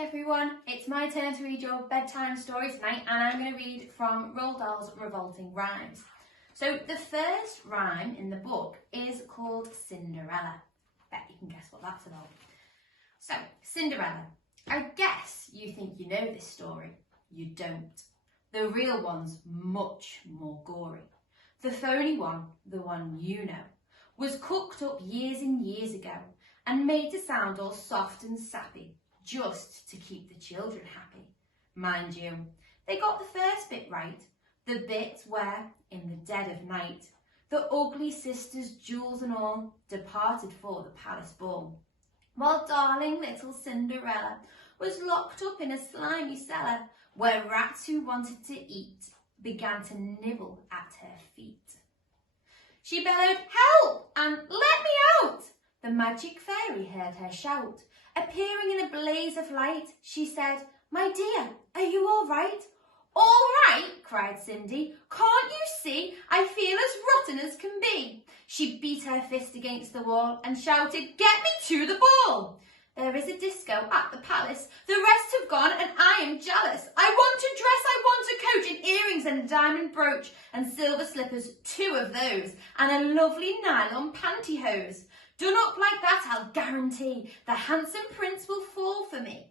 Hi everyone, it's my turn to read your bedtime story tonight, and I'm going to read from Roald Dahl's Revolting Rhymes. So the first rhyme in the book is called Cinderella. Bet you can guess what that's about. So, Cinderella. I guess you think you know this story. You don't. The real one's much more gory. The phony one, the one you know, was cooked up years and years ago and made to sound all soft and sappy, just to keep the children happy. Mind you, they got the first bit right, the bit where, in the dead of night, the ugly sisters, jewels and all, departed for the palace ball, while darling little Cinderella was locked up in a slimy cellar, where rats who wanted to eat began to nibble at her feet. She bellowed, "Help!" and "Let me out!" The magic fairy heard her shout. Appearing in a blaze of light, she said, "My dear, are you all right?" "All right," cried Cindy. "Can't you see I feel as rotten as can be?" She beat her fist against the wall and shouted, "Get me to the ball! There is a disco at the palace. The rest have gone and I am jealous. I want a dress, I want a coat, and earrings and a diamond brooch and silver slippers, 2 of those, and a lovely nylon pantyhose. Done up like that, I'll guarantee the handsome prince will fall for me."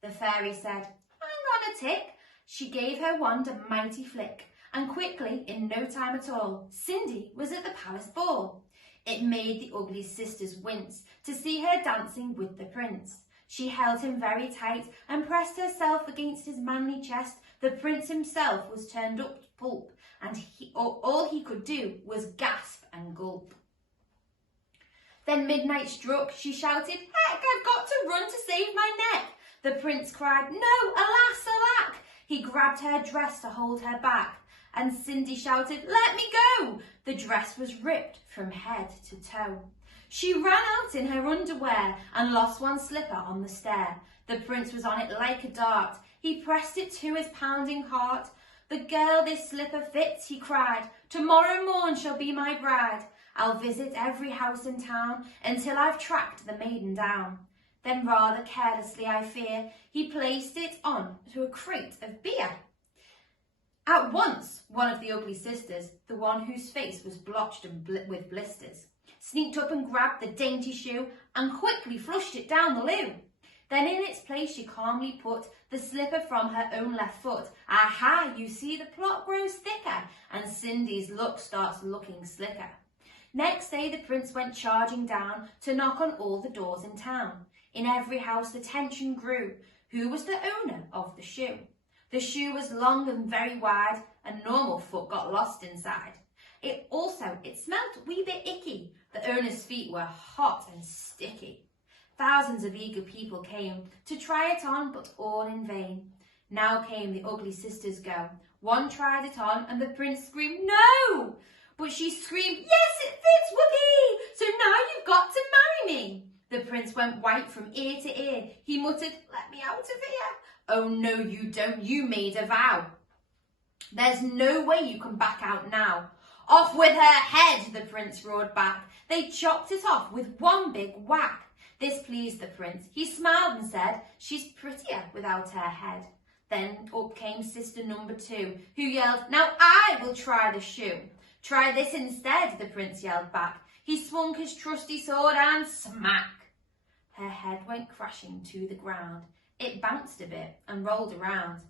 The fairy said, "Hang on a tick." She gave her wand a mighty flick, and quickly, in no time at all, Cindy was at the palace ball. It made the ugly sisters wince to see her dancing with the prince. She held him very tight and pressed herself against his manly chest. The prince himself was turned up to pulp, and all he could do was gasp and gulp. Then midnight struck. She shouted, "Heck, I've got to run to save my neck." The prince cried, "No, alas, alack." He grabbed her dress to hold her back, and Cindy shouted, "Let me go." The dress was ripped from head to toe. She ran out in her underwear and lost one slipper on the stair. The prince was on it like a dart. He pressed it to his pounding heart. "The girl this slipper fits," he cried. "Tomorrow morn shall be my bride. I'll visit every house in town until I've tracked the maiden down." Then rather carelessly, I fear, he placed it on to a crate of beer. At once, one of the ugly sisters, the one whose face was blotched with blisters, sneaked up and grabbed the dainty shoe and quickly flushed it down the loo. Then in its place she calmly put the slipper from her own left foot. Aha, you see the plot grows thicker, and Cindy's look starts looking slicker. Next day the prince went charging down to knock on all the doors in town. In every house the tension grew. Who was the owner of the shoe? The shoe was long and very wide, and normal foot got lost inside. It smelt a wee bit icky. The owner's feet were hot and sticky. Thousands of eager people came to try it on, but all in vain. Now came the ugly sisters go. One tried it on, and the prince screamed, "No!" But she screamed, "Yes, it fits, whoopee! So now you've got to marry me." The prince went white from ear to ear. He muttered, "Let me out of here." "Oh, no, you don't. You made a vow. There's no way you can back out now." "Off with her head," the prince roared back. They chopped it off with one big whack. This pleased the prince. He smiled and said, "She's prettier without her head." Then up came sister number 2, who yelled, "Now I will try the shoe." "Try this instead," the prince yelled back. He swung his trusty sword and smack! Her head went crashing to the ground. It bounced a bit and rolled around.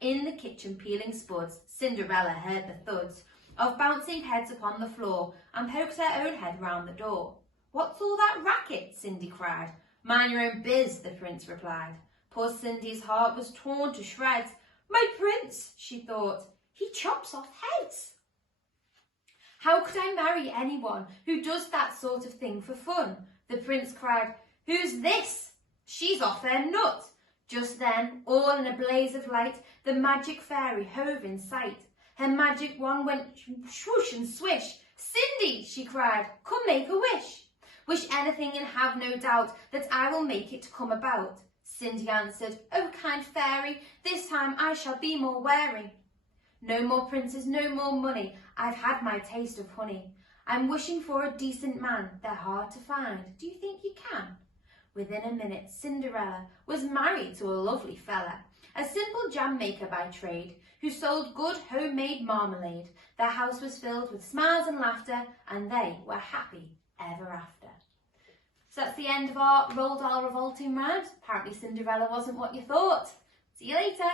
In the kitchen peeling spuds, Cinderella heard the thuds of bouncing heads upon the floor and poked her own head round the door. "What's all that racket?" Cindy cried. "Mind your own biz," the prince replied. Poor Cindy's heart was torn to shreds. "My prince," she thought, "he chops off heads. How could I marry anyone who does that sort of thing for fun?" The prince cried, "Who's this? She's off her nut." Just then, all in a blaze of light, the magic fairy hove in sight. Her magic wand went swoosh and swish. "Cindy," she cried, "come make a wish. Wish anything and have no doubt that I will make it come about." Cindy answered, "Oh, kind fairy, this time I shall be more wary. No more princes, no more money. I've had my taste of honey. I'm wishing for a decent man. They're hard to find. Do you think you can?" Within a minute, Cinderella was married to a lovely fella, a simple jam maker by trade, who sold good homemade marmalade. Their house was filled with smiles and laughter, and they were happy ever after. So that's the end of our Roald Dahl revolting rhymes. Apparently Cinderella wasn't what you thought. See you later.